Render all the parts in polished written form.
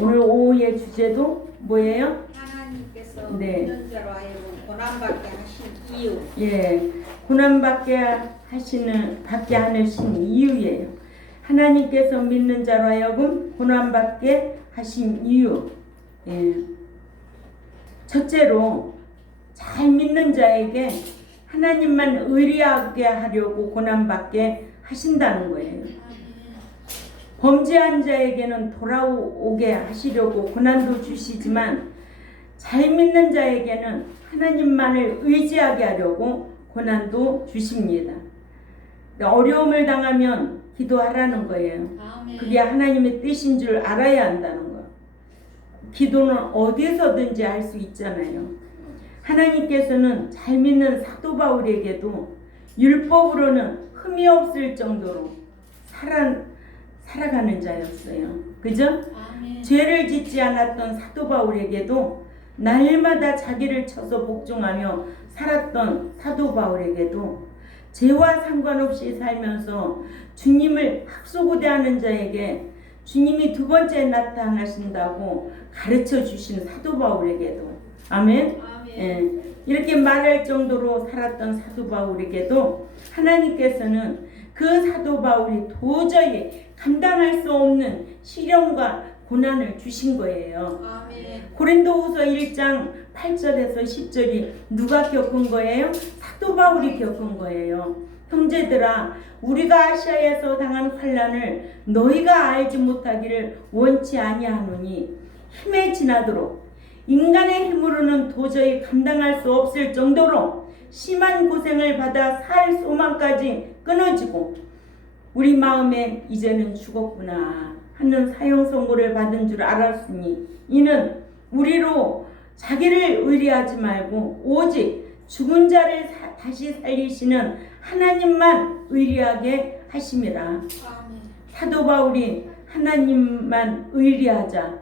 오늘 오후의 주제도 뭐예요? 하나님께서 네. 믿는 자로 하여금 고난받게 하신 이유. 예, 고난받게 하신 이유예요. 하나님께서 믿는 자로 하여금 고난받게 하신 이유. 예. 첫째로 잘 믿는 자에게 하나님만 의리하게 하려고 고난받게 하신다는 거예요. 범죄한 자에게는 돌아오게 하시려고 고난도 주시지만 잘 믿는 자에게는 하나님만을 의지하게 하려고 고난도 주십니다. 어려움을 당하면 기도하라는 거예요. 그게 하나님의 뜻인 줄 알아야 한다는 거. 기도는 어디서든지 할 수 있잖아요. 하나님께서는 잘 믿는 사도 바울에게도 율법으로는 흠이 없을 정도로 살아가는 자였어요. 그죠? 죄를 짓지 않았던 사도 바울에게도 날마다 자기를 쳐서 복종하며 살았던 사도 바울에게도 죄와 상관없이 살면서 주님을 학소고대하는 자에게 주님이 두 번째 나타나신다고 가르쳐 주신 사도 바울에게도 아멘. 예, 이렇게 말할 정도로 살았던 사도 바울에게도 하나님께서는 그 사도 바울이 도저히 감당할 수 없는 시련과 고난을 주신 거예요. 고린도후서 1장 8절에서 10절이 누가 겪은 거예요? 사도 바울이 겪은 거예요. 형제들아, 우리가 아시아에서 당한 환난을 너희가 알지 못하기를 원치 아니하노니 힘에 지나도록 인간의 힘으로는 도저히 감당할 수 없을 정도로 심한 고생을 받아 살 소망까지 끊어지고 우리 마음에 이제는 죽었구나 하는 사형 선고를 받은 줄 알았으니 이는 우리로 자기를 의리하지 말고 오직 죽은 자를 다시 살리시는 하나님만 의리하게 하심이라. 사도 바울이 하나님만 의리하자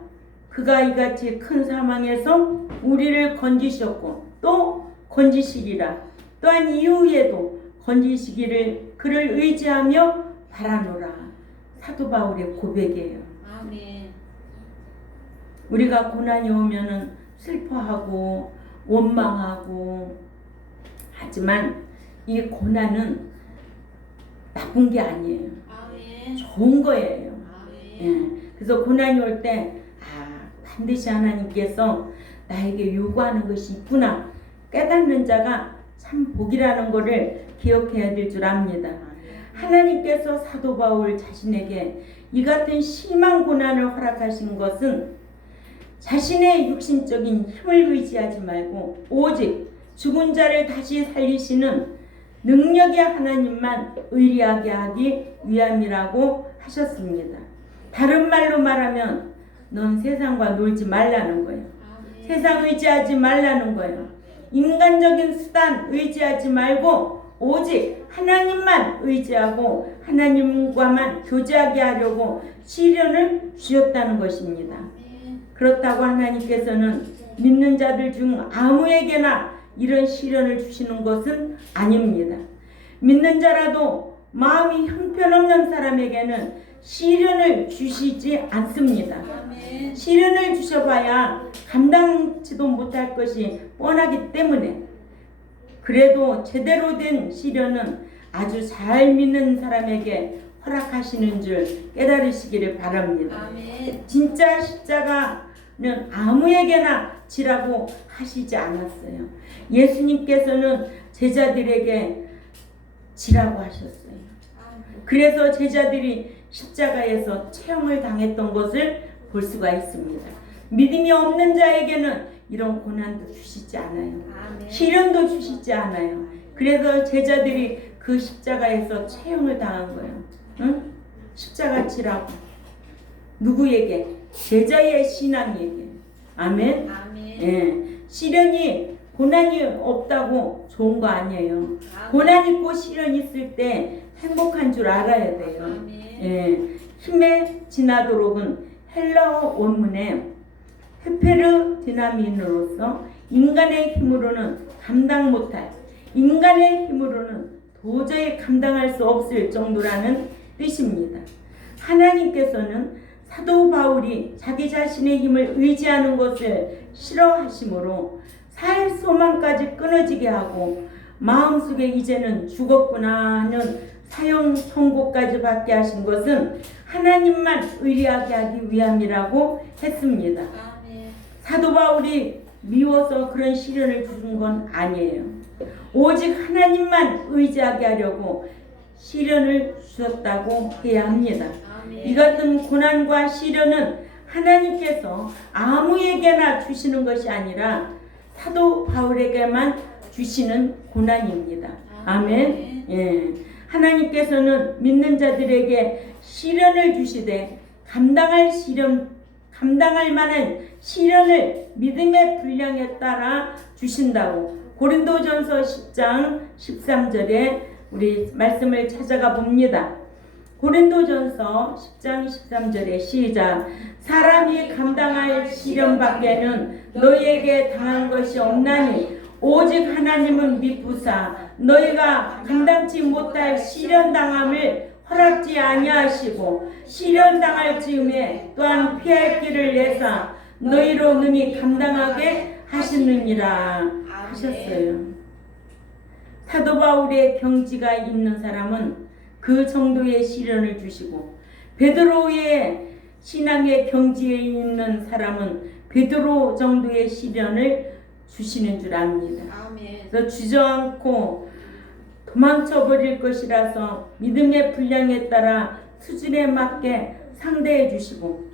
그가 이같이 큰 사망에서 우리를 건지셨고 또 건지시리라. 또한 이후에도 건지시기를 그를 의지하며 바라노라. 사도 바울의 고백이에요. 아멘. 우리가 고난이 오면은 슬퍼하고 원망하고 하지만 이 고난은 나쁜 게 아니에요. 아멘. 좋은 거예요. 아멘. 예. 그래서 고난이 올 때 반드시 하나님께서 나에게 요구하는 것이 있구나 깨닫는 자가 참 복이라는 것을 기억해야 될 줄 압니다. 하나님께서 사도 바울 자신에게 이 같은 심한 고난을 허락하신 것은 자신의 육신적인 힘을 의지하지 말고 오직 죽은 자를 다시 살리시는 능력의 하나님만 의리하게 하기 위함이라고 하셨습니다. 다른 말로 말하면 넌 세상과 놀지 말라는 거예요. 세상 의지하지 말라는 거예요. 인간적인 수단 의지하지 말고 오직 하나님만 의지하고 하나님과만 교제하게 하려고 시련을 주셨다는 것입니다. 그렇다고 하나님께서는 믿는 자들 중 아무에게나 이런 시련을 주시는 것은 아닙니다. 믿는 자라도 마음이 형편없는 사람에게는 시련을 주시지 않습니다. 시련을 주셔봐야 감당치도 못할 것이 뻔하기 때문에 그래도 제대로 된 시련은 아주 잘 믿는 사람에게 허락하시는 줄 깨달으시기를 바랍니다. 아멘. 진짜 십자가는 아무에게나 지라고 하시지 않았어요. 예수님께서는 제자들에게 지라고 하셨어요. 그래서 제자들이 십자가에서 체형을 당했던 것을 볼 수가 있습니다. 믿음이 없는 자에게는 이런 고난도 주시지 않아요. 시련도 주시지 않아요. 그래서 제자들이 그 십자가에서 체형을 당한 거예요. 응? 십자가 치라고. 누구에게? 제자의 신앙에게. 아멘. 예. 시련이 고난이 없다고 좋은 거 아니에요. 고난 있고 시련 있을 때 행복한 줄 알아야 돼요. 예. 힘에 지나도록은 헬라어 원문에 헤페르 디나민으로서 인간의 힘으로는 감당 못할, 인간의 힘으로는 도저히 감당할 수 없을 정도라는 뜻입니다. 하나님께서는 사도 바울이 자기 자신의 힘을 의지하는 것을 싫어하심으로 살 소망까지 끊어지게 하고 마음속에 이제는 죽었구나 하는 사형 선고까지 받게 하신 것은 하나님만 의리하게 하기 위함이라고 했습니다. 아멘. 사도 바울이 미워서 그런 시련을 주는 건 아니에요. 오직 하나님만 의지하게 하려고 시련을 주셨다고 해야 합니다. 아멘. 이 같은 고난과 시련은 하나님께서 아무에게나 주시는 것이 아니라 사도 바울에게만 주시는 고난입니다. 아멘. 예. 하나님께서는 믿는 자들에게 시련을 주시되 감당할 만한 시련을 믿음의 분량에 따라 주신다고 고린도전서 10장 13절에 우리 말씀을 찾아가 봅니다. 고린도전서 10장 13절에 시작. 사람이 감당할 시련 밖에는 너희에게 당한 것이 없나니 오직 하나님은 미쁘사 너희가 감당치 못할 시련 당함을 허락지 아니하시고 시련 당할 즈음에 또한 피할 길을 내사 너희로 능히 감당하게 하시느니라 하셨어요. 사도 바울의 경지가 있는 사람은 그 정도의 시련을 주시고 베드로의 신앙의 경지에 있는 사람은 베드로 정도의 시련을 주시는 줄 압니다. 아멘. 그래서 주저앉고 도망쳐 버릴 것이라서 믿음의 분량에 따라 수준에 맞게 상대해 주시고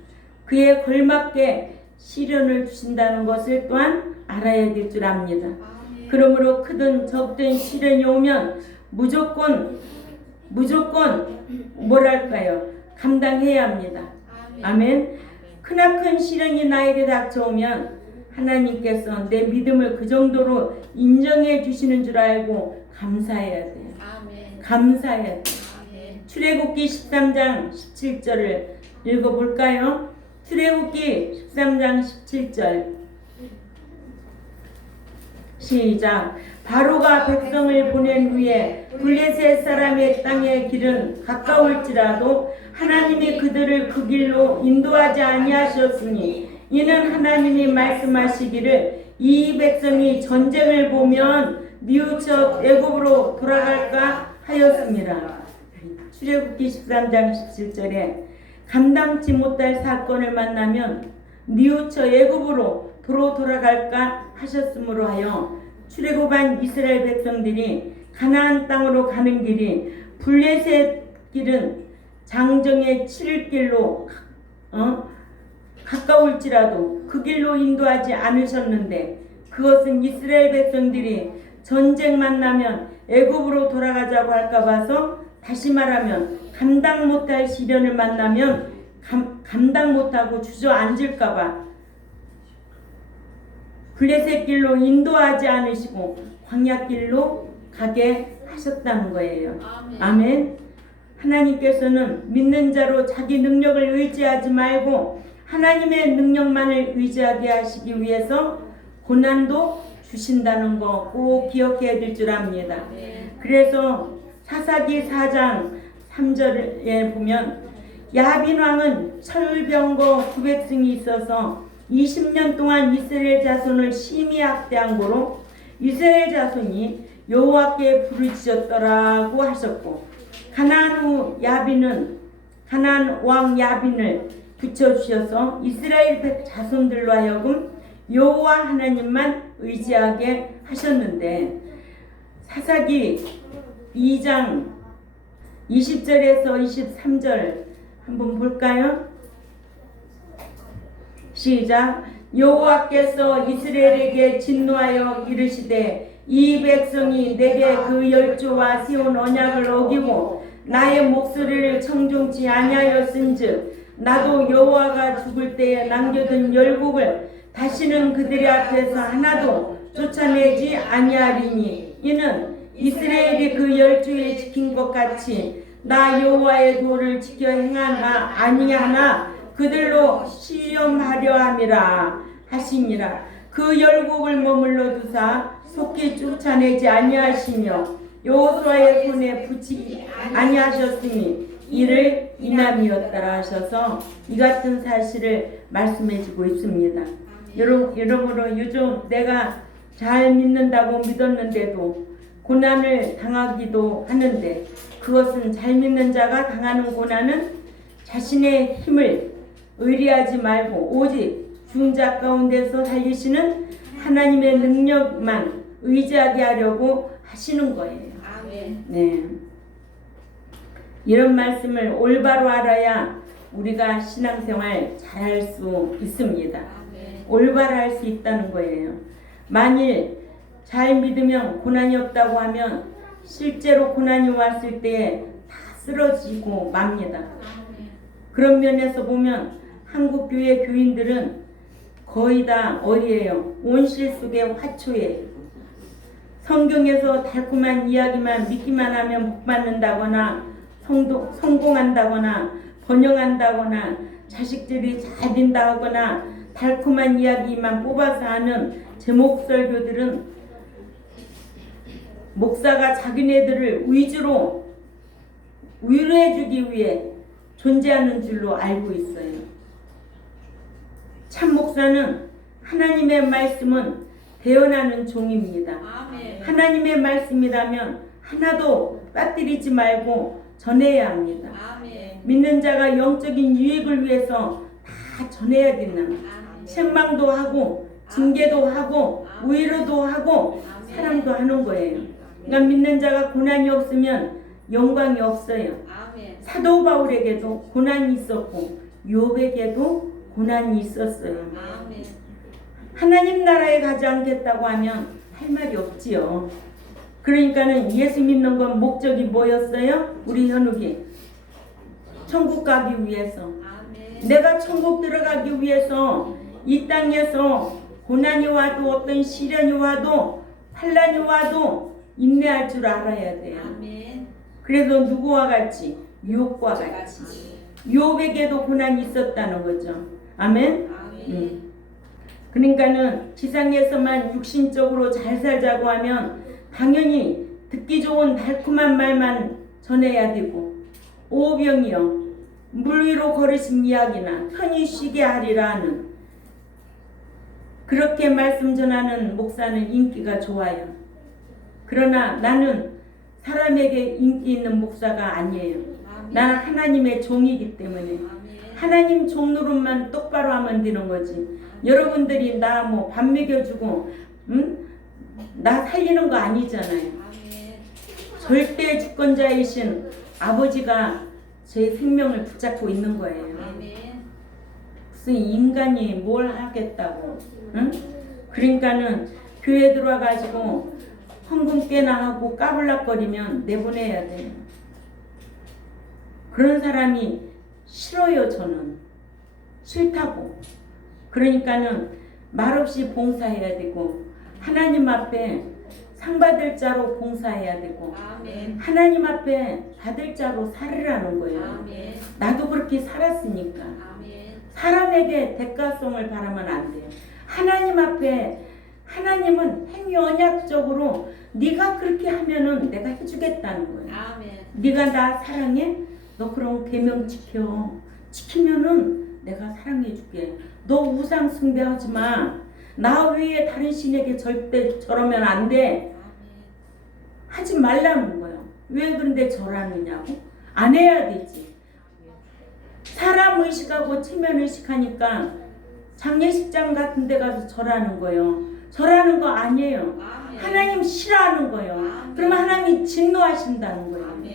그에 걸맞게 시련을 주신다는 것을 또한 알아야 될 줄 압니다. 아멘. 그러므로 크든 적든 시련이 오면 무조건 뭐랄까요? 감당해야 합니다. 아멘. 크나큰 시련이 나에게 닥쳐오면 하나님께서 내 믿음을 그 정도로 인정해 주시는 줄 알고 감사해야 돼요. 아멘. 감사해야 돼요. 아멘. 출애굽기 13장 17절을 읽어볼까요? 출애굽기 13장 17절 시작. 바로가 백성을 보낸 후에 블레셋 사람의 땅의 길은 가까울지라도 하나님이 그들을 그 길로 인도하지 아니하셨으니 이는 하나님이 말씀하시기를 이 백성이 전쟁을 보면 뉘우쳐 애굽으로 돌아갈까 하였습니다. 출애굽기 13장 17절에 감당치 못할 사건을 만나면 뉘우쳐 애굽으로 돌아갈까 하셨으므로 하여 출애굽한 이스라엘 백성들이 가나안 땅으로 가는 길이 블레셋 길은 장정의 7길로 가까울지라도 그 길로 인도하지 않으셨는데 그것은 이스라엘 백성들이 전쟁만 나면 애굽으로 돌아가자고 할까 봐서 다시 말하면 감당 못할 시련을 만나면 감당 못하고 주저앉을까 봐 블레셋 길로 인도하지 않으시고 광야 길로 가게 하셨다는 거예요. 아멘. 아멘. 하나님께서는 믿는 자로 자기 능력을 의지하지 말고 하나님의 능력만을 의지하게 하시기 위해서 고난도 주신다는 거 꼭 기억해야 될 줄 압니다. 그래서 사사기 4장 3절에 보면 야빈 왕은 철병거 900승이 있어서 20년 동안 이스라엘 자손을 심히 학대한 거로 이스라엘 자손이 여호와께 부르짖었더라고 하셨고 가나안 왕 야빈을 붙여주셔서 이스라엘 자손들로 하여금 여호와 하나님만 의지하게 하셨는데 사사기 2장 20절에서 23절 한번 볼까요? 시작. 여호와께서 이스라엘에게 진노하여 이르시되 이 백성이 내게 그 열조와 세운 언약을 어기고 나의 목소리를 청종치 아니하였은즉 나도 여호와가 죽을 때에 남겨둔 열국을 다시는 그들의 앞에서 하나도 쫓아내지 아니하리니 이는 이스라엘이 그 열조에 지킨 것 같이 나 여호와의 도를 지켜 행하나 아니하나 그들로 시험하려 함이라 하시니라. 그 열국을 머물러 두사 속히 쫓아내지 아니하시며 여호수아의 손에 붙이지 아니하셨으니 이를 인함이었더라 하셔서 이 같은 사실을 말씀해주고 있습니다. 여러분은 요즘 내가 잘 믿는다고 믿었는데도 고난을 당하기도 하는데, 그것은 잘 믿는 자가 당하는 고난은 자신의 힘을 의리하지 말고 오직 죽은 자 가운데서 살리시는 하나님의 능력만 의지하게 하려고 하시는 거예요. 아멘. 네. 이런 말씀을 올바로 알아야 우리가 신앙생활 잘할 수 있습니다. 아멘. 올바로 할 수 있다는 거예요. 만일 잘 믿으면 고난이 없다고 하면 실제로 고난이 왔을 때 다 쓰러지고 맙니다. 아멘. 그런 면에서 보면 한국 교회 교인들은 거의 다 어디예요? 온실 속의 화초예요. 성경에서 달콤한 이야기만 믿기만 하면 복 받는다거나 성공한다거나 번영한다거나 자식들이 잘 된다거나 달콤한 이야기만 뽑아서 하는 제목설교들은 목사가 자기네들을 위로해주기 위해 존재하는 줄로 알고 있어요. 참 목사는 하나님의 말씀은 대언하는 종입니다. 아멘. 하나님의 말씀이라면 하나도 빠뜨리지 말고 전해야 합니다. 아멘. 믿는 자가 영적인 유익을 위해서 다 전해야 되는, 아멘. 책망도 하고 징계도 하고 위로도 하고 사랑도 하는 거예요. 그러니까 믿는 자가 고난이 없으면 영광이 없어요. 아멘. 사도 바울에게도 고난이 있었고 욥에게도 고난이 있었어요. 아멘. 하나님 나라에 가지 않겠다고 하면 할 말이 없지요. 그러니까는 예수 믿는 건 목적이 뭐였어요? 우리 현욱이 천국 가기 위해서, 아멘. 내가 천국 들어가기 위해서 이 땅에서 고난이 와도 어떤 시련이 와도 환난이 와도 인내할 줄 알아야 돼요. 아멘. 그래서 누구와 같이? 욥과 같이. 욥에게도 고난이 있었다는 거죠. 아멘. 아멘. 그러니까는 지상에서만 육신적으로 잘 살자고 하면 당연히 듣기 좋은 달콤한 말만 전해야 되고, 오병이여 물 위로 걸으신 이야기나 편히 쉬게 하리라 하는 그렇게 말씀 전하는 목사는 인기가 좋아요. 그러나 나는 사람에게 인기 있는 목사가 아니에요. 나는 하나님의 종이기 때문에 아멘. 하나님 종 노릇만 똑바로 하면 되는 거지. 여러분들이 나 뭐 밥 먹여주고 나 살리는 거 아니잖아요. 아멘. 절대 주권자이신 아버지가 제 생명을 붙잡고 있는 거예요. 아멘. 무슨 인간이 뭘 하겠다고. 응? 그러니까는 교회 들어와가지고 헌금 깨나 하고 까불락거리면 내보내야 돼요. 그런 사람이 싫어요. 저는 싫다고. 그러니까는 말없이 봉사해야 되고 하나님 앞에 상 받을 자로 봉사해야 되고 아멘. 하나님 앞에 받을 자로 살으라는 거예요. 아멘. 나도 그렇게 살았으니까. 아멘. 사람에게 대가성을 바라면 안 돼요. 하나님 앞에 하나님은 행위 언약적으로 네가 그렇게 하면은 내가 해주겠다는 거예요. 아멘. 네가 나 사랑해? 너 그럼 계명 지켜. 지키면은 내가 사랑해 줄게. 너 우상 숭배하지 마. 나 외에 다른 신에게 절대 절하면 안 돼. 하지 말라는 거예요. 왜 그런데 절하느냐고? 안 해야 되지. 사람 의식하고 체면 의식하니까 장례식장 같은 데 가서 절하는 거예요. 절하는 거 아니에요. 아멘. 하나님 싫어하는 거예요. 아멘. 그러면 하나님이 진노하신다는 거예요. 아멘.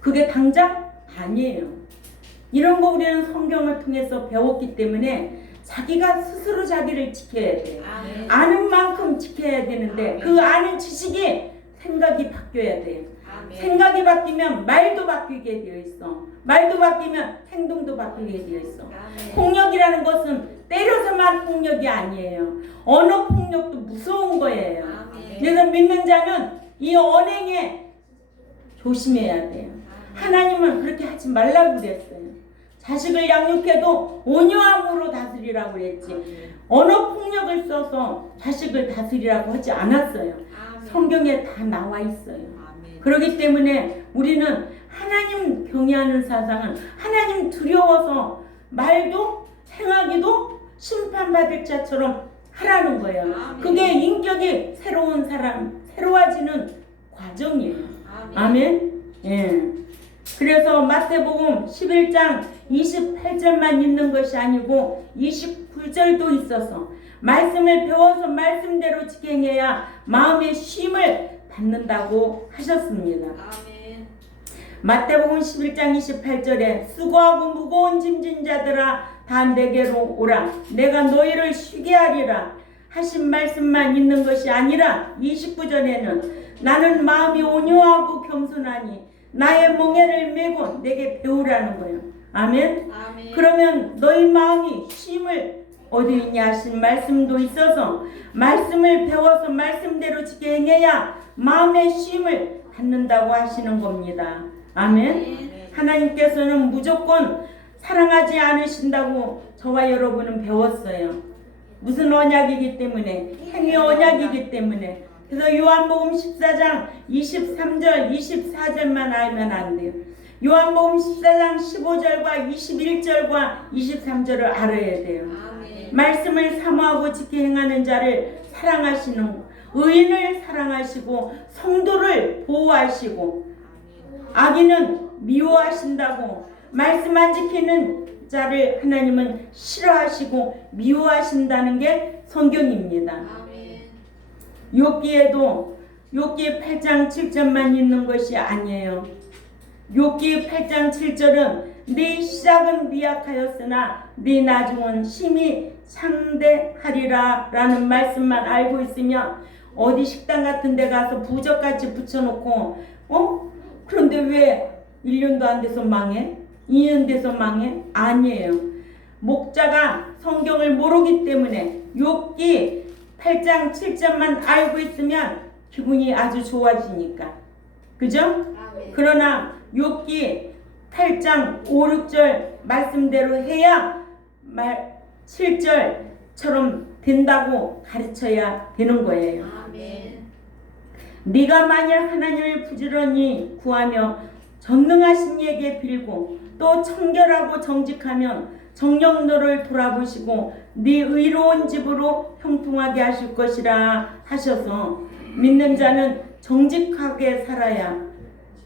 그게 당장 아니에요. 이런 거 우리는 성경을 통해서 배웠기 때문에 자기가 스스로 자기를 지켜야 돼요. 아멘. 아는 만큼 지켜야 되는데 그 아는 지식이 생각이 바뀌어야 돼요. 아멘. 생각이 바뀌면 말도 바뀌게 되어 있어. 말도 바뀌면 행동도 바뀌게 되어 있어. 아멘. 폭력이라는 것은 때려서만 폭력이 아니에요. 언어 폭력도 무서운 거예요. 아멘. 그래서 믿는 자는 이 언행에 조심해야 돼요. 하나님은 그렇게 하지 말라고 그랬어요. 자식을 양육해도 온유함으로 다스리라고 그랬지. 언어 폭력을 써서 자식을 다스리라고 하지 않았어요. 아멘. 성경에 다 나와 있어요. 아멘. 그렇기 때문에 우리는 하나님 경외하는 사상은 하나님 두려워서 말도 행하기도 심판받을 자처럼 하라는 거예요. 아멘. 그게 인격이 새로운 사람, 새로워지는 과정이에요. 아멘. 예. 그래서 마태복음 11장 28절만 있는 것이 아니고 29절도 있어서 말씀을 배워서 말씀대로 지행해야 마음의 쉼을 받는다고 하셨습니다. 아멘. 마태복음 11장 28절에 수고하고 무거운 짐진 자들아 다 내게로 오라 내가 너희를 쉬게 하리라 하신 말씀만 있는 것이 아니라 29절에는 나는 마음이 온유하고 겸손하니 나의 멍에를 메고 내게 배우라는 거예요. 아멘. 아멘. 그러면 너희 마음이 쉼을 어디 있냐 하신 말씀도 있어서 말씀을 배워서 말씀대로 지행해야 마음의 쉼을 받는다고 하시는 겁니다. 아멘. 하나님께서는 무조건 사랑하지 않으신다고 저와 여러분은 배웠어요. 무슨 언약이기 때문에? 행위 언약이기 때문에. 그래서 요한복음 14장 23절 24절만 알면 안 돼요. 요한복음 14장 15절과 21절과 23절을 알아야 돼요. 아멘. 말씀을 사모하고 지켜 행하는 자를 사랑하시는 의인을 사랑하시고 성도를 보호하시고 악인은 미워하신다고 말씀 안 지키는 자를 하나님은 싫어하시고 미워하신다는 게 성경입니다. 아멘. 욥기에도 욥기 8장 7절만 있는 것이 아니에요. 욥기 8장 7절은 네 시작은 미약하였으나 네 나중은 심히 상대하리라 라는 말씀만 알고 있으면 어디 식당 같은 데 가서 부적같이 붙여놓고 그런데 왜 1년도 안 돼서 망해? 2년 돼서 망해? 아니에요. 목자가 성경을 모르기 때문에 욥기 8장 7절만 알고 있으면 기분이 아주 좋아지니까. 그죠? 아멘. 그러나 욥기 8장 5, 6절 말씀대로 해야 7절처럼 된다고 가르쳐야 되는 거예요. 아멘. 네가 만일 하나님을 부지런히 구하며 전능하신 이에게 빌고 또 청결하고 정직하면 정녕 너를 돌아보시고 네 의로운 집으로 형통하게 하실 것이라 하셔서 믿는 자는 정직하게 살아야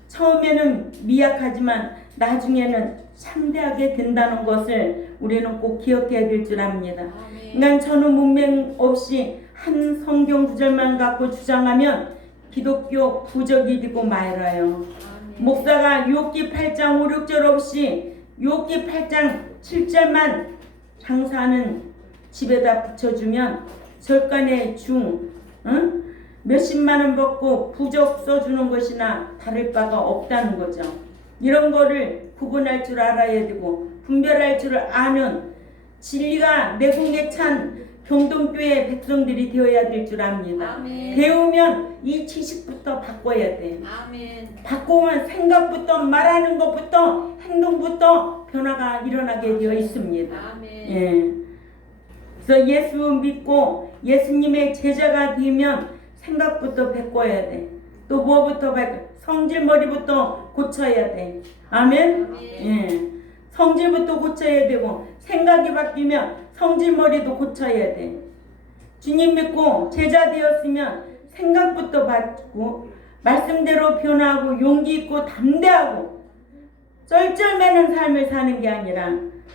처음에는 미약하지만 나중에는 참되하게 된다는 것을 우리는 꼭 기억해야 될 줄 압니다. 아멘. 인간 전후 문맹 없이 한 성경 구절만 갖고 주장하면 기독교 부적이 되고 말아요. 아멘. 목사가 욥기 8장 5, 6절 없이 욥기 8장 7절만 장사하는 집에다 붙여주면 절간의 몇십만 원 받고 부적 써주는 것이나 다를 바가 없다는 거죠. 이런 거를 구분할 줄 알아야 되고 분별할 줄 아는 진리가 내공에 찬 경동교회 백성들이 되어야 될 줄 압니다. 아멘. 배우면 이 지식부터 바꿔야 돼. 아멘. 바꾸면 생각부터 말하는 것부터 행동부터 변화가 일어나게 되어 있습니다. 아멘. 예. 그래서 예수 믿고 예수님의 제자가 되면 생각부터 바꿔야 돼. 또 뭐부터 바꿔? 성질머리부터 고쳐야 돼. 아멘? 아멘. 예. 성질부터 고쳐야 되고 생각이 바뀌면 성질머리도 고쳐야 돼. 주님 믿고 제자 되었으면 생각부터 바꾸고 말씀대로 변화하고 용기 있고 담대하고 쩔쩔매는 삶을 사는 게 아니라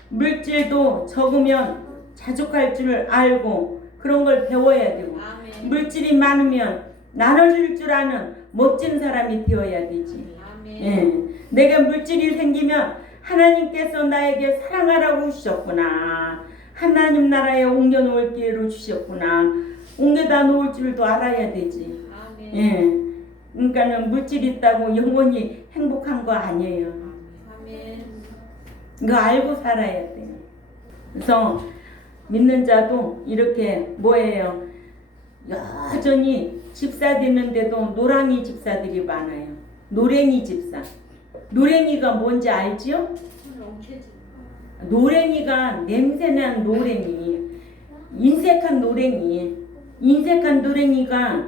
물질도 적으면 자족할 줄 알고 그런 걸 배워야 되고 아멘. 물질이 많으면 나눠줄 줄 아는 멋진 사람이 되어야 되지. 아멘. 예. 내가 물질이 생기면 하나님께서 나에게 사랑하라고 주셨구나. 하나님 나라에 옮겨놓을 기회로 주셨구나. 옮겨다 놓을 줄도 알아야 되지. 아멘. 예. 그러니까는 물질 있다고 영원히 행복한 거 아니에요. 아멘. 이거 알고 살아야 돼요. 그래서 믿는 자도 이렇게 뭐예요? 여전히 집사 되는데도 노랑이 집사들이 많아요. 노랭이 집사. 노랭이가 뭔지 알지요? 노랭이가 냄새난 노랭이. 인색한 노랭이. 인색한 노랭이가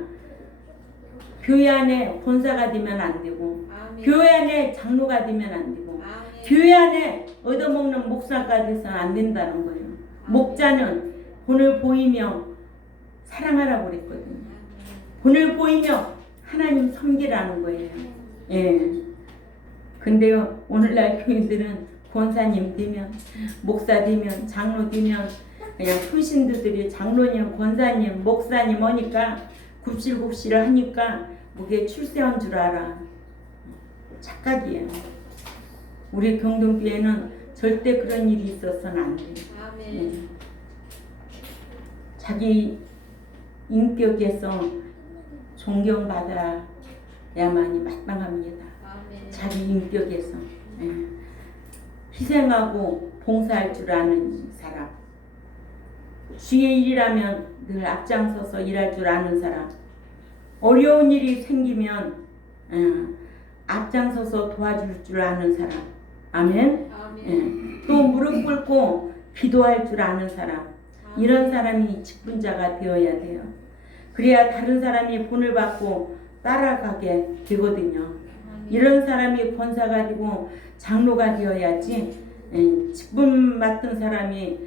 교회 안에 권사가 되면 안 되고, 아멘. 교회 안에 장로가 되면 안 되고, 아멘. 교회 안에 얻어먹는 목사가 돼서는 안 된다는 거예요. 목자는 본을 보이며 사랑하라고 그랬거든요. 본을 보이며 하나님 섬기라는 거예요. 예. 근데요, 오늘날 교인들은 권사님 되면, 목사 되면, 장로 되면, 그냥 평신도들이 장로님, 권사님, 목사님 하니까 굽실굽실 하니까 그게 출세한 줄 알아. 착각이에요. 우리 경동교회는 절대 그런 일이 있어서는 안 돼. 아멘. 예. 자기 인격에서 존경받아야만이 마땅합니다. 아멘. 자기 인격에서 예. 희생하고 봉사할 줄 아는 사람, 주의 일이라면 늘 앞장서서 일할 줄 아는 사람, 어려운 일이 생기면 앞장서서 도와줄 줄 아는 사람, 아멘. 아멘. 예. 또 무릎 꿇고 기도할 줄 아는 사람, 이런 사람이 직분자가 되어야 돼요. 그래야 다른 사람이 본을 받고 따라가게 되거든요. 이런 사람이 권사가 되고 장로가 되어야지. 직분 맡은 사람이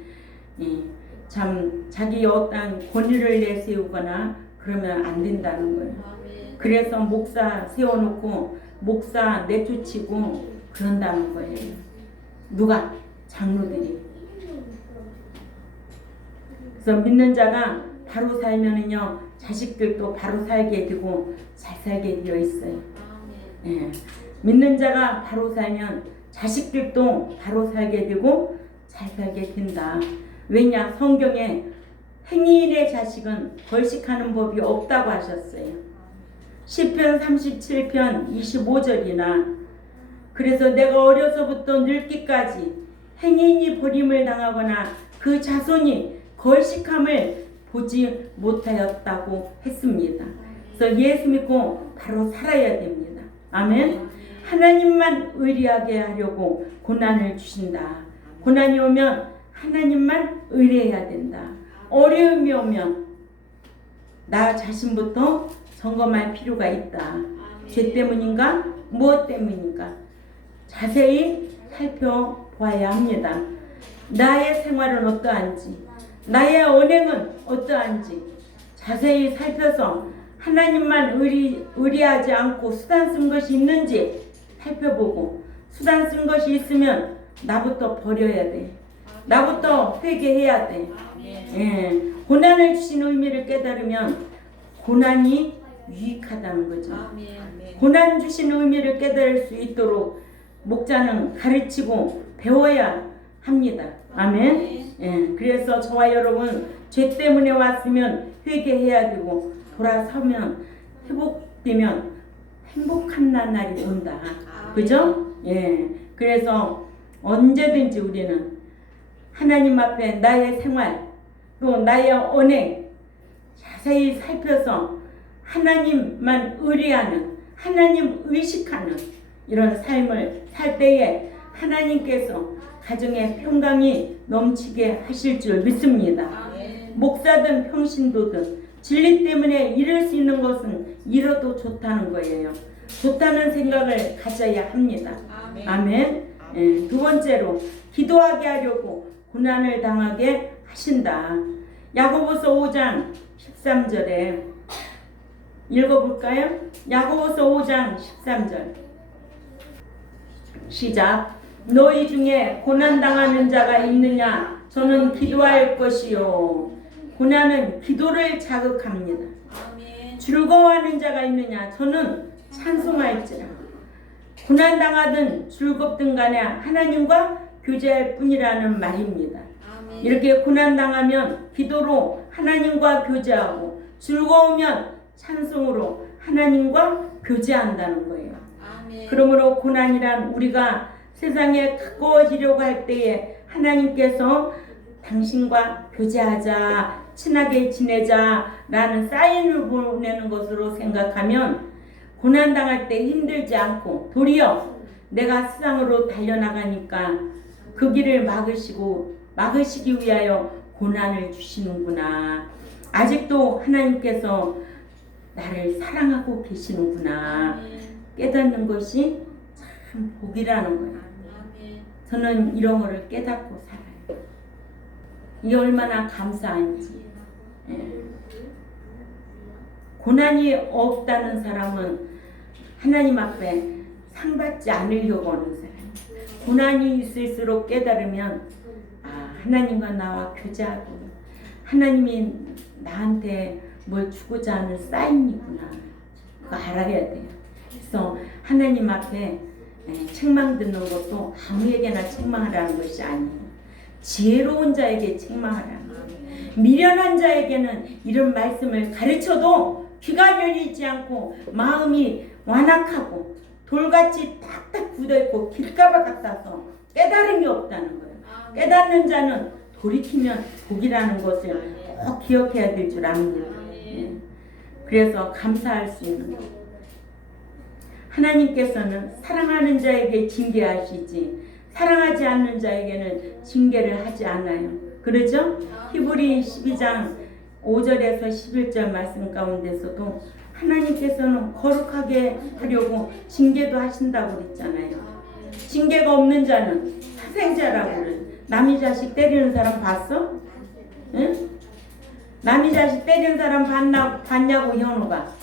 참 자기 어떤 권위를 내세우거나 그러면 안 된다는 거예요. 아멘. 그래서 목사 세워놓고 목사 내쫓이고 그런다는 거예요. 누가? 장로들이. 그래서 믿는 자가 바로 살면은요, 자식들도 바로 살게 되고 잘 살게 되어 있어요. 아멘. 예. 믿는 자가 바로 살면 자식들도 바로 살게 되고 잘 살게 된다. 왜냐? 성경에 행위인의 자식은 벌식하는 법이 없다고 하셨어요. 시편 37편 25절이나 그래서 내가 어려서부터 늙기까지 행위인이 버림을 당하거나 그 자손이 걸식함을 보지 못하였다고 했습니다. 그래서 예수 믿고 바로 살아야 됩니다. 아멘. 하나님만 의리하게 하려고 고난을 주신다. 고난이 오면 하나님만 의뢰해야 된다. 어려움이 오면 나 자신부터 점검할 필요가 있다. 죄 때문인가? 무엇 때문인가? 자세히 살펴보아야 합니다. 나의 생활은 어떠한지, 나의 언행은 어떠한지 자세히 살펴서 하나님만 의리하지 않고 수단 쓴 것이 있는지 살펴보고, 수단 쓴 것이 있으면 나부터 버려야 돼. 나부터 회개해야 돼. 예. 고난을 주신 의미를 깨달으면 고난이 유익하다는 거죠. 고난 주신 의미를 깨달을 수 있도록 목자는 가르치고 배워야 합니다. 아멘. 예. 그래서 저와 여러분 죄 때문에 왔으면 회개해야 되고 돌아서면 회복되면 행복한 날이 온다. 그죠? 예. 그래서 언제든지 우리는 하나님 앞에 나의 생활 또 나의 언행 자세히 살펴서 하나님만 의뢰하는, 하나님 의식하는 이런 삶을 살 때에 하나님께서 가정의 평강이 넘치게 하실 줄 믿습니다. 목사든 평신도든 진리 때문에 이룰 수 있는 것은 이뤄도 좋다는 거예요. 좋다는 생각을 가져야 합니다. 아멘. 예, 두 번째로 기도하게 하려고 고난을 당하게 하신다. 야고보서 5장 13절에 읽어볼까요? 야고보서 5장 13절 시작. 너희 중에 고난당하는 자가 있느냐? 저는 기도할 것이요. 고난은 기도를 자극합니다. 즐거워하는 자가 있느냐? 저는 찬송할지라. 고난당하든 즐겁든 간에 하나님과 교제할 뿐이라는 말입니다. 이렇게 고난당하면 기도로 하나님과 교제하고 즐거우면 찬송으로 하나님과 교제한다는 거예요. 그러므로 고난이란 우리가 세상에 가까워지려고 할 때에 하나님께서 당신과 교제하자, 친하게 지내자라는 사인을 보내는 것으로 생각하면 고난당할 때 힘들지 않고 도리어 내가 세상으로 달려나가니까 그 길을 막으시기 위하여 고난을 주시는구나. 아직도 하나님께서 나를 사랑하고 계시는구나 아멘. 깨닫는 것이 참 복이라는 거예요. 아멘. 저는 이런 거를 깨닫고 살아요. 이게 얼마나 감사한지. 예. 고난이 없다는 사람은 하나님 앞에 상 받지 않으려고 하는 사람. 고난이 있을수록 깨달으면 하나님과 나와 교제하고 하나님이 나한테 뭘 주고자 하는 사인이구나. 그거 알아야 돼요. 그래서 하나님 앞에 책망 듣는 것도 아무에게나 책망하라는 것이 아니에요. 지혜로운 자에게 책망하라는 거예요. 미련한 자에게는 이런 말씀을 가르쳐도 귀가 열리지 않고 마음이 완악하고 돌같이 탁탁 굳어있고 길가발 같아서 깨달음이 없다는 거예요. 깨닫는 자는 돌이키면 복이라는 것을 꼭 기억해야 될 줄 압니다. 예. 그래서 감사할 수 있는 것. 하나님께서는 사랑하는 자에게 징계하시지 사랑하지 않는 자에게는 징계를 하지 않아요. 그러죠? 히브리 12장 5절에서 11절 말씀 가운데서도 하나님께서는 거룩하게 하려고 징계도 하신다고 그랬잖아요. 징계가 없는 자는 사생자라고 그래요. 남의 자식 때리는 사람 봤어? 응? 남의 자식 때리는 사람 봤냐고 현우가.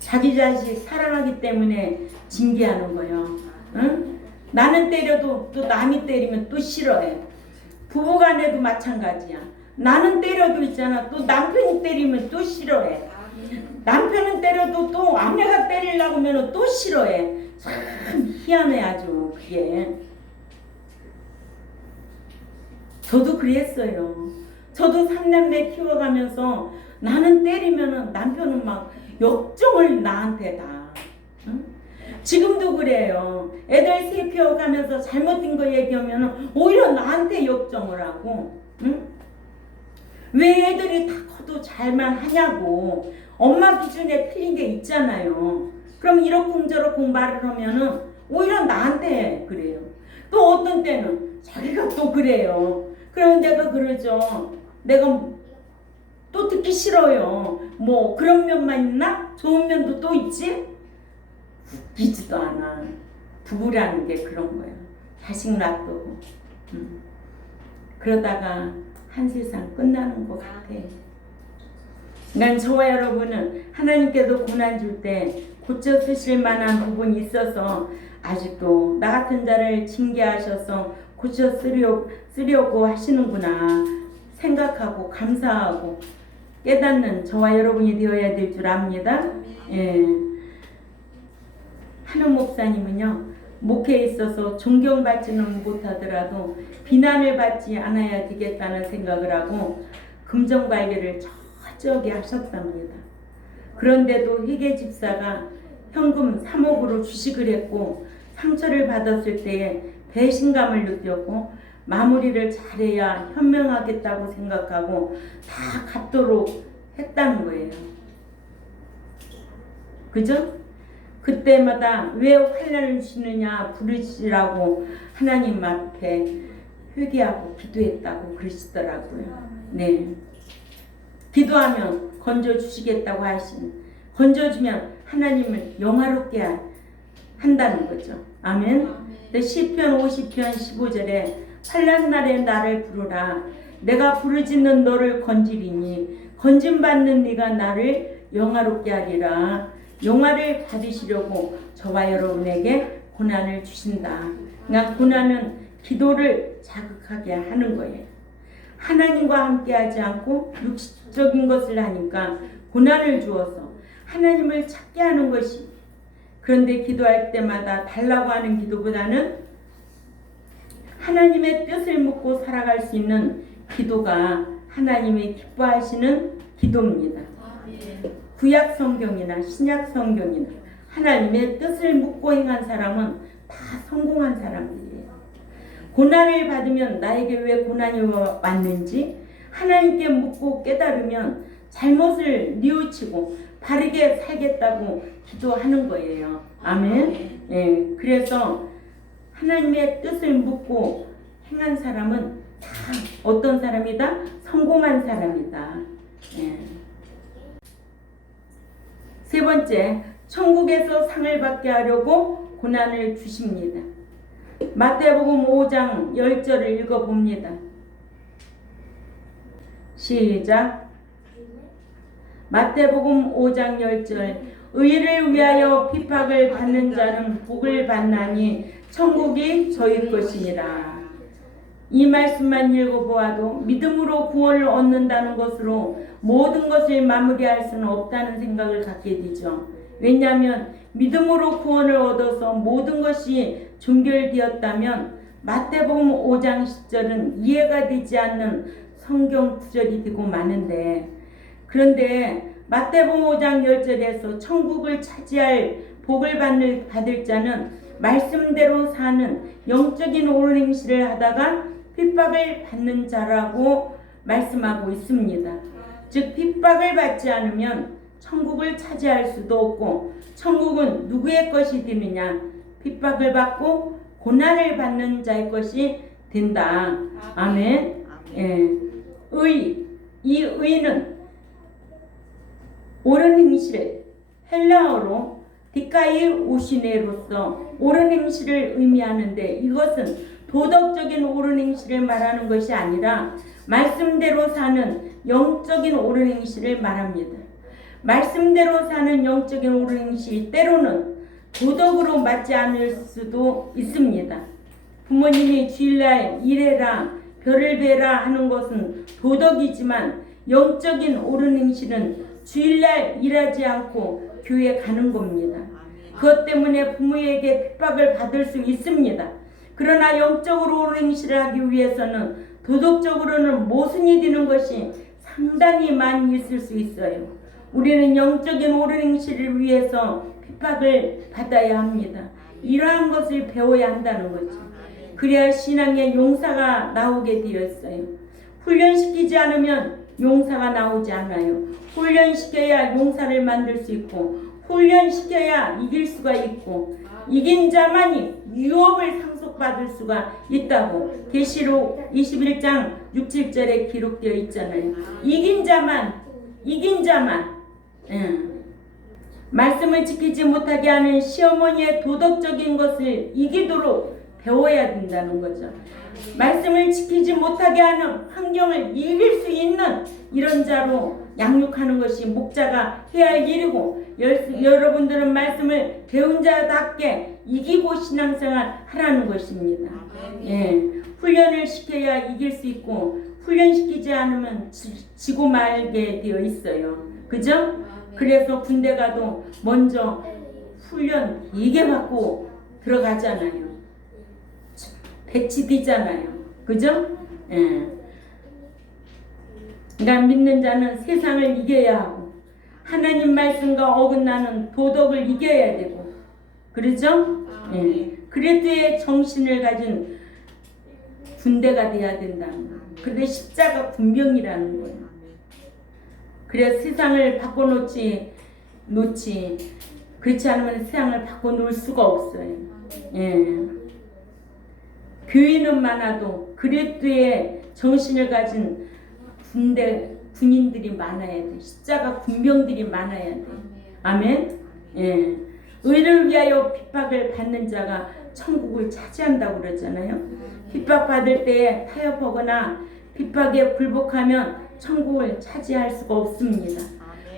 자기 자식 사랑하기 때문에 징계하는 거예요. 응? 나는 때려도 또 남이 때리면 또 싫어해. 부부간에도 마찬가지야. 나는 때려도 있잖아. 또 남편이 때리면 또 싫어해. 남편은 때려도 또 아내가 때리려고 하면 또 싫어해. 참 희한해 아주 그게. 저도 그랬어요. 저도 3남매 키워가면서 나는 때리면 남편은 막 역정을 나한테 다. 응? 지금도 그래요. 애들 새 키워가면서 잘못된 거 얘기하면 오히려 나한테 역정을 하고. 응? 왜 애들이 다 커도 잘만 하냐고. 엄마 기준에 틀린 게 있잖아요. 그럼 이러쿵저러쿵 말을 하면은 오히려 나한테 그래요. 또 어떤 때는 자기가 또 그래요. 그러면 내가 그러죠. 내가 또 듣기 싫어요. 뭐 그런 면만 있나? 좋은 면도 또 있지? 웃기지도 않아. 부부라는 게 그런 거예요. 자식 놔두고. 그러다가 한 세상 끝나는 것 같아. 난 저와 여러분은 하나님께서 고난 줄 때 고쳐 쓰실 만한 부분이 있어서 아직도 나 같은 자를 징계하셔서 고쳐 쓰려고 하시는구나 생각하고 감사하고 깨닫는 저와 여러분이 되어야 될 줄 압니다. 예. 한우 목사님은요, 목회에 있어서 존경받지는 못하더라도 비난을 받지 않아야 되겠다는 생각을 하고 금전관리를 철저하게 하셨답니다. 그런데도 회계 집사가 현금 3억으로 주식을 했고 상처를 받았을 때에 배신감을 느꼈고 마무리를 잘해야 현명하겠다고 생각하고 다 갚도록 했다는 거예요. 그죠? 그때마다 왜 환난을 주시느냐 부르시라고 하나님 앞에 회개하고 기도했다고 그러시더라고요. 네. 기도하면 건져주시겠다고 건져주면 하나님을 영화롭게 한다는 거죠. 아멘. 시편 50편 15절에 환난 날에 나를 부르라. 내가 부르짖는 너를 건지리니 건짐받는 네가 나를 영화롭게 하리라. 영화를 받으시려고 저와 여러분에게 고난을 주신다. 그러니까 고난은 기도를 자극하게 하는 거예요. 하나님과 함께하지 않고 육식적인 것을 하니까 고난을 주어서 하나님을 찾게 하는 것이. 그런데 기도할 때마다 달라고 하는 기도보다는 하나님의 뜻을 묻고 살아갈 수 있는 기도가 하나님이 기뻐하시는 기도입니다. 구약 성경이나 신약 성경이나 하나님의 뜻을 묻고 행한 사람은 다 성공한 사람들이에요. 고난을 받으면 나에게 왜 고난이 왔는지 하나님께 묻고 깨달으면 잘못을 뉘우치고 바르게 살겠다고 기도하는 거예요. 아멘. 예, 그래서 하나님의 뜻을 묻고 행한 사람은 다 어떤 사람이다? 성공한 사람이다. 예. 세 번째, 천국에서 상을 받게 하려고 고난을 주십니다. 마태복음 5장 10절을 읽어봅니다. 시작. 마태복음 5장 10절. 의를 위하여 핍박을 받는 자는 복을 받나니 천국이 저희 것이니라. 이 말씀만 읽어보아도 믿음으로 구원을 얻는다는 것으로 모든 것을 마무리할 수는 없다는 생각을 갖게 되죠. 왜냐하면 믿음으로 구원을 얻어서 모든 것이 종결되었다면 마태복음 5장 10절은 이해가 되지 않는 성경 구절이 되고 마는데, 그런데 마태복음 5장 10절에서 천국을 차지할 복을 받을 자는 말씀대로 사는 영적인 옳은 행실을 하다가 핍박을 받는 자라고 말씀하고 있습니다. 즉 핍박을 받지 않으면 천국을 차지할 수도 없고, 천국은 누구의 것이 되느냐? 핍박을 받고 고난을 받는 자의 것이 된다. 아멘. 예. 이 의는 옳은 행실, 헬라어로 디카이오시네로서 옳은 행실을 의미하는데, 이것은 도덕적인 옳은 행실을 말하는 것이 아니라 말씀대로 사는 영적인 옳은 행실을 말합니다. 말씀대로 사는 영적인 옳은 행실, 때로는 도덕으로 맞지 않을 수도 있습니다. 부모님이 주일날 일해라, 별을 베라 하는 것은 도덕이지만 영적인 옳은 행실은 주일날 일하지 않고 교회 가는 겁니다. 그것 때문에 부모에게 핍박을 받을 수 있습니다. 그러나 영적으로 옳은 행실을 하기 위해서는 도덕적으로는 모순이 되는 것이 상당히 많이 있을 수 있어요. 우리는 영적인 옳은 행실을 위해서 핍박을 받아야 합니다. 이러한 것을 배워야 한다는 거죠. 그래야 신앙의 용사가 나오게 되었어요. 훈련시키지 않으면 용사가 나오지 않아요. 훈련시켜야 용사를 만들 수 있고, 훈련시켜야 이길 수가 있고, 이긴 자만이 유업을 상속받을 수가 있다고 계시록 21장 6, 7절에 기록되어 있잖아요. 이긴 자만. 말씀을 지키지 못하게 하는 시어머니의 도덕적인 것을 이기도록 배워야 된다는 거죠. 말씀을 지키지 못하게 하는 환경을 이길 수 있는 이런 자로 양육하는 것이 목자가 해야 할 일이고, 여러분들은 말씀을 배운 자답게 이기고 신앙생활 하라는 것입니다. 예, 훈련을 시켜야 이길 수 있고, 훈련시키지 않으면 지고 말게 되어 있어요. 그죠? 그래서 군대 가도 먼저 훈련 이게 받고 들어가잖아요. 배치되잖아요. 그죠? 예. 그러니까 믿는 자는 세상을 이겨야 하고, 하나님 말씀과 어긋나는 도덕을 이겨야 되고, 그렇죠? 예. 그리스도의 정신을 가진 군대가 돼야 된다는 거예요. 그게 십자가 군병이라는 거예요. 그래서 세상을 바꿔놓지 그렇지 않으면 세상을 바꿔놓을 수가 없어요. 예. 교회는 많아도 그리스도의 정신을 가진 군인들이 많아야 돼. 십자가 군병들이 많아야 돼. 아멘. 예. 의를 위하여 핍박을 받는 자가 천국을 차지한다고 그러잖아요. 핍박받을 때에 타협하거나 핍박에 굴복하면 천국을 차지할 수가 없습니다.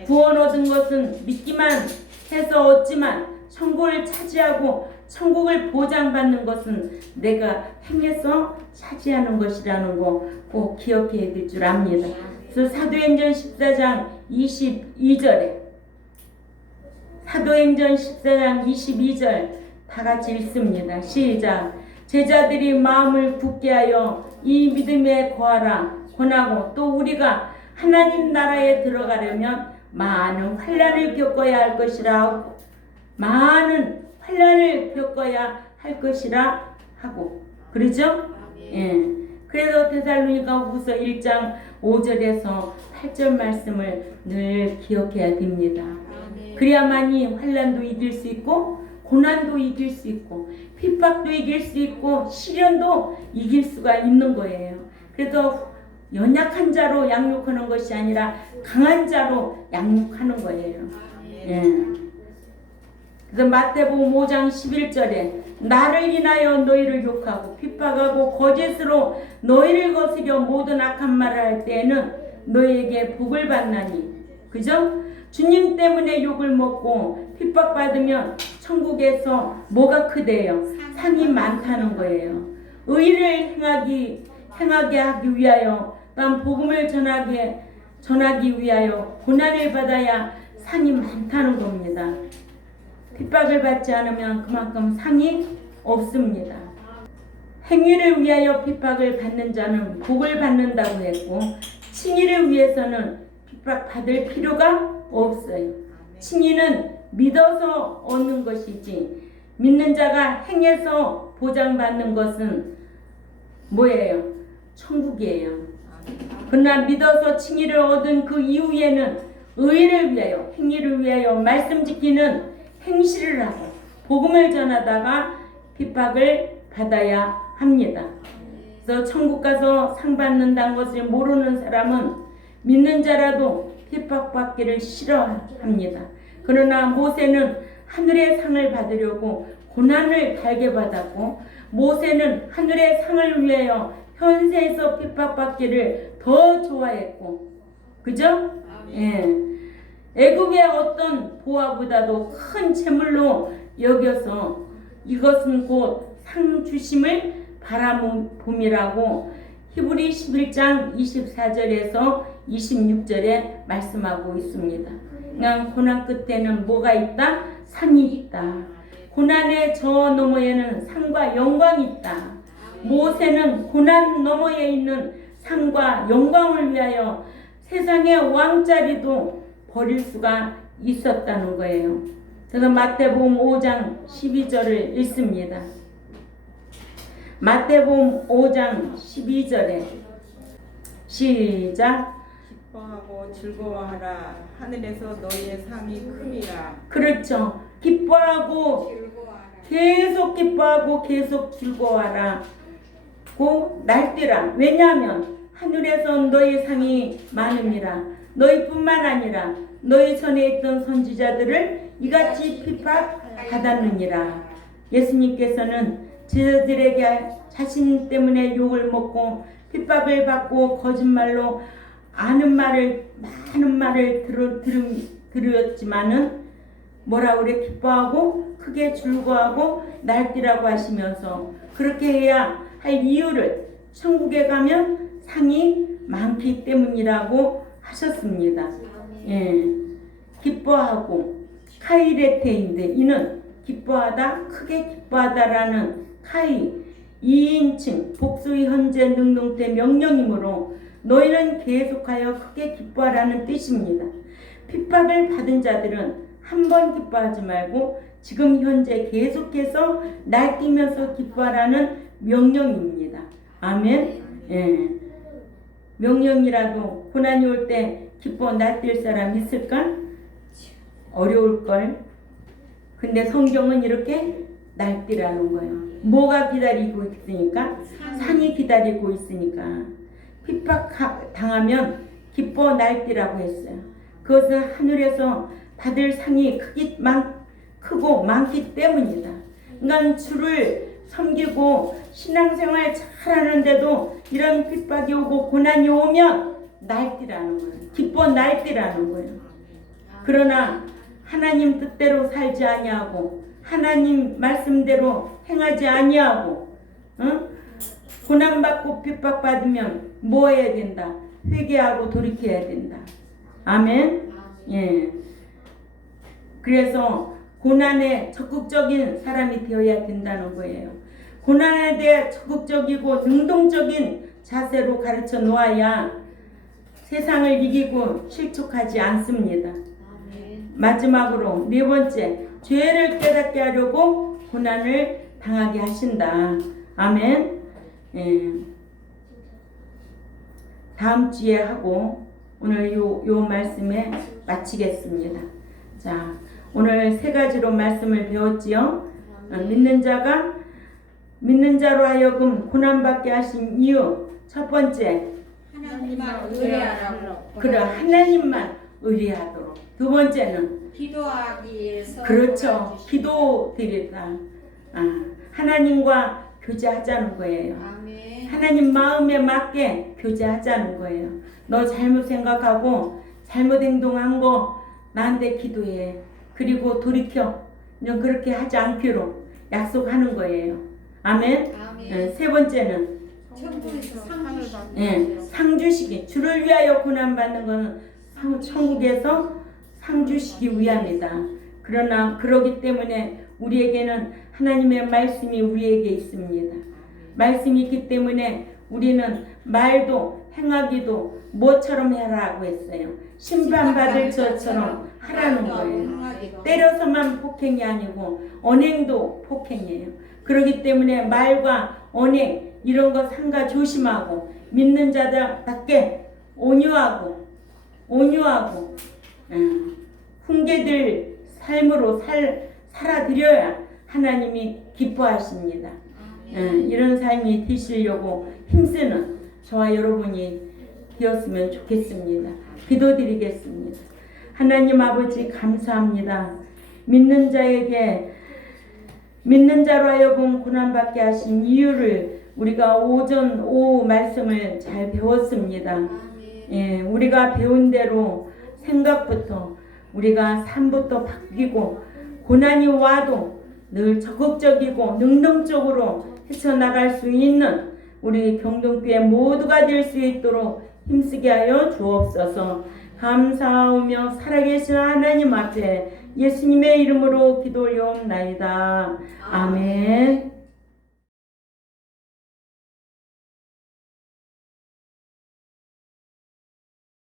구원 얻은 것은 믿기만 해서 얻지만 천국을 차지하고 천국을 보장받는 것은 내가 행해서 차지하는 것이라는 거 꼭 기억해야 될 줄 압니다. 그래서 사도행전 14장 22절에 사도행전 14장 22절 다 같이 읽습니다. 시작. 제자들이 마음을 굳게 하여 이 믿음에 거하라 권하고, 또 우리가 하나님 나라에 들어가려면 많은 환난을 겪어야 할 것이라 하고, 그러죠? 예. 그래서 데살로니가후서 1장 5절에서 8절 말씀을 늘 기억해야 됩니다. 그래야만이 환난도 이길 수 있고, 고난도 이길 수 있고, 핍박도 이길 수 있고, 시련도 이길 수가 있는 거예요. 그래서 연약한 자로 양육하는 것이 아니라 강한 자로 양육하는 거예요. 예. 그래서 마태복음 5장 11절에 나를 인하여 너희를 욕하고 핍박하고 거짓으로 너희를 거스려 모든 악한 말을 할 때에는 너희에게 복을 받나니. 그죠? 주님 때문에 욕을 먹고 핍박받으면 천국에서 뭐가 크대요? 상이 많다는 거예요. 의를 행하게 하기 위하여 또한 복음을 전하기 위하여 고난을 받아야 상이 많다는 겁니다. 핍박을 받지 않으면 그만큼 상이 없습니다. 행위를 위하여 핍박을 받는 자는 복을 받는다고 했고 칭의를 위해서는 핍박받을 필요가 없어요. 칭의는 믿어서 얻는 것이지 믿는 자가 행해서 보장받는 것은 뭐예요? 천국이에요. 그러나 믿어서 칭의를 얻은 그 이후에는 의를 위하여 행위를 위하여 말씀 지키는 행실을 하고 복음을 전하다가 핍박을 받아야 합니다. 그래서 천국 가서 상 받는다는 것을 모르는 사람은 믿는 자라도 핍박받기를 싫어합니다. 그러나 모세는 하늘의 상을 받으려고 고난을 달게 받았고 모세는 하늘의 상을 위하여 현세에서 핍박받기를 더 좋아했고 그죠? 예. 애굽의 어떤 보화보다도 큰 재물로 여겨서 이것은 곧 상 주심을 바라봄이라고 히브리 11장 24절에서 26절에 말씀하고 있습니다. 그냥 고난 끝에는 뭐가 있다? 상이 있다. 고난의 저 너머에는 상과 영광이 있다. 모세는 고난 너머에 있는 상과 영광을 위하여 세상의 왕자리도 버릴 수가 있었다는 거예요. 그래서 마태복음 5장 12절을 읽습니다. 마태복음 5장 12절에 시작. 기뻐하고 즐거워하라. 하늘에서 너희의 상이 크리라. 그렇죠. 기뻐하고 계속 기뻐하고 계속 즐거워하라. 고 날뛰라. 왜냐하면 하늘에서 너희 상이 많음이라. 너희뿐만 아니라 너희 전에 있던 선지자들을 이같이 핍박받았느니라. 예수님께서는 제자들에게 자신 때문에 욕을 먹고 핍박을 받고 거짓말로 많은 말을 들었지만은 뭐라 그래? 기뻐하고 크게 즐거워하고 날뛰라고 하시면서 그렇게 해야 할 이유를 천국에 가면 상이 많기 때문이라고 하셨습니다. 예. 기뻐하고 카이레테인데 이는 기뻐하다 크게 기뻐하다라는 카이 2인칭 복수의 현재 능동태 명령이므로 너희는 계속하여 크게 기뻐하라는 뜻입니다. 핍박을 받은 자들은 한 번 기뻐하지 말고 지금 현재 계속해서 날뛰면서 기뻐하라는 명령입니다. 아멘. 예. 명령이라도 고난이 올 때 기뻐 날뛸 사람 있을까? 어려울걸. 근데 성경은 이렇게 날뛰라는 거예요. 뭐가 기다리고 있으니까? 상이 기다리고 있으니까. 핍박 당하면 기뻐 날뛰라고 했어요. 그것은 하늘에서 받을 상이 크고 많기 때문이다. 그러니까 주를 섬기고 신앙생활 잘하는데도 이런 핍박이 오고 고난이 오면 날뛰라는 거예요. 기뻐 날뛰라는 거예요. 그러나 하나님 뜻대로 살지 아니하고 하나님 말씀대로 행하지 아니하고 고난받고 핍박받으면 뭐 해야 된다? 회개하고 돌이켜야 된다. 아멘. 예. 그래서 고난에 적극적인 사람이 되어야 된다는 거예요. 고난에 대해 적극적이고 능동적인 자세로 가르쳐 놓아야 세상을 이기고 실족하지 않습니다. 마지막으로 네 번째, 죄를 깨닫게 하려고 고난을 당하게 하신다. 아멘. 예. 다음 주에 하고 오늘 요 말씀에 마치겠습니다. 자, 오늘 세 가지로 말씀을 배웠지요. 믿는 자로 하여금 고난받게 하신 이유. 첫 번째, 하나님만 의뢰하라고. 그래 하나님만 의뢰하도록. 두 번째는 기도하기 위해서 그렇죠. 기도드리다. 하나님과 교제하자는 거예요. 아멘. 하나님 마음에 맞게 교제하자는 거예요. 너 잘못 생각하고 잘못 행동한 거 나한테 기도해. 그리고 돌이켜. 그렇게 하지 않기로 약속하는 거예요. 아멘. 아멘. 세 번째는 천국에서 상을 받는 상 주시기. 주를 위하여 고난 받는 것은 천국에서 상 주시기 위함이다. 그러나 그러기 때문에 우리에게는 하나님의 말씀이 우리에게 있습니다. 말씀이 있기 때문에 우리는 말도 행하기도 뭐처럼 해라고 했어요. 심판받을 저처럼 하라는 거예요. 때려서만 폭행이 아니고 언행도 폭행이에요. 그렇기 때문에 말과 언행 이런 거 삼가 조심하고 믿는 자들답게 온유하고 훈계들 삶으로 살아드려야 하나님이 기뻐하십니다. 이런 삶이 되시려고 힘쓰는 저와 여러분이 되었으면 좋겠습니다. 기도드리겠습니다. 하나님 아버지 감사합니다. 믿는 자로 하여금 고난받게 하신 이유를 우리가 오후 말씀을 잘 배웠습니다. 예, 우리가 배운 대로 생각부터 우리가 삶부터 바뀌고 고난이 와도 늘 적극적이고 능동적으로 헤쳐나갈 수 있는 우리 경동교회 모두가 될 수 있도록 힘쓰게 하여 주옵소서. 감사하며 살아계신 하나님 앞에 예수님의 이름으로 기도 올려옵나이다. 아멘.